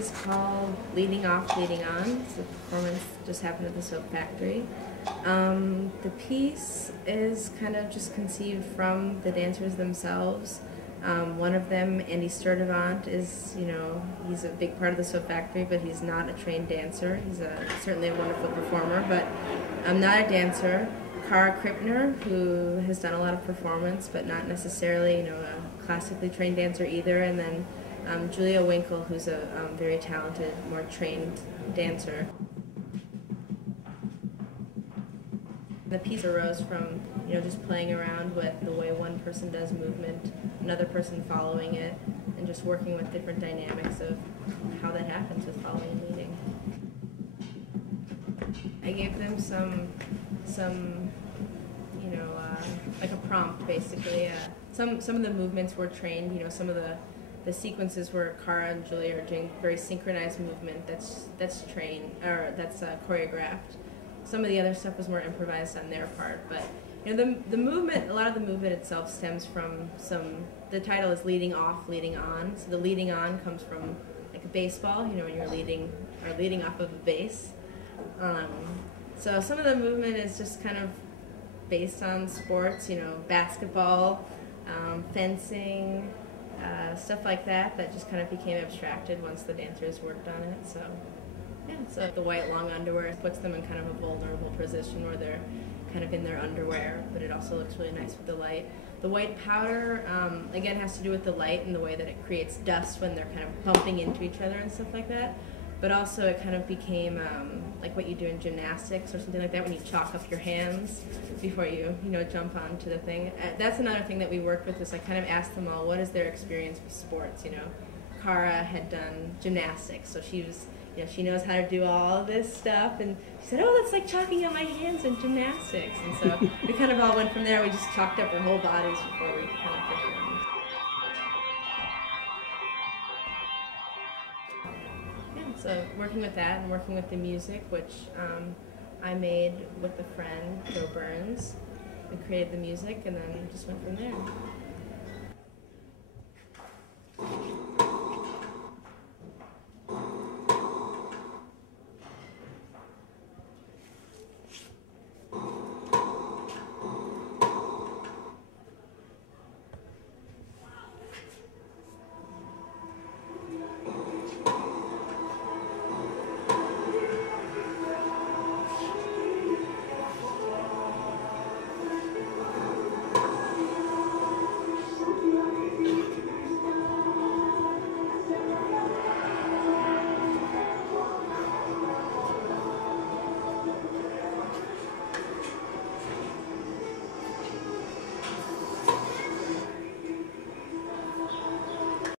is called Leading Off, Leading On. It's a performance just happened at the Soap Factory. The piece is kind of just conceived from the dancers themselves. One of them, Andy Sturdivant, is, he's a big part of the Soap Factory, but he's not a trained dancer. He's certainly a wonderful performer, but not a dancer. Cara Krippner, who has done a lot of performance, but not necessarily, a classically trained dancer either. And then Julia Winkle, who's a very talented, more trained dancer. The piece arose from, just playing around with the way one person does movement, another person following it, and just working with different dynamics of how that happens with following and leading. I gave them some like a prompt, basically. Some of the movements were trained. Some of the sequences where Cara and Julia are doing very synchronized movement. That's trained, or that's choreographed. Some of the other stuff was more improvised on their part, but the movement, a lot of the movement itself stems from the title is Leading Off, Leading On. So the leading on comes from like a baseball, when you're leading off of a base. So some of the movement is just kind of based on sports, basketball, fencing, stuff like that just kind of became abstracted once the dancers worked on it. So yeah, so the white long underwear puts them in kind of a vulnerable position where they're kind of in their underwear, but it also looks really nice with the light. The white powder, again, has to do with the light and the way that it creates dust when they're kind of bumping into each other and stuff like that. But also it kind of became like what you do in gymnastics or something like that when you chalk up your hands before you, jump onto the thing. That's another thing that we worked with is I kind of asked them all, what is their experience with sports, Cara had done gymnastics, so she was, she knows how to do all of this stuff, and she said, oh, that's like chalking up my hands in gymnastics. And so we kind of all went from there. We just chalked up our whole bodies before we kind of performed. Yeah, so working with that and working with the music, which I made with a friend, Joe Burns. We created the music and then just went from there.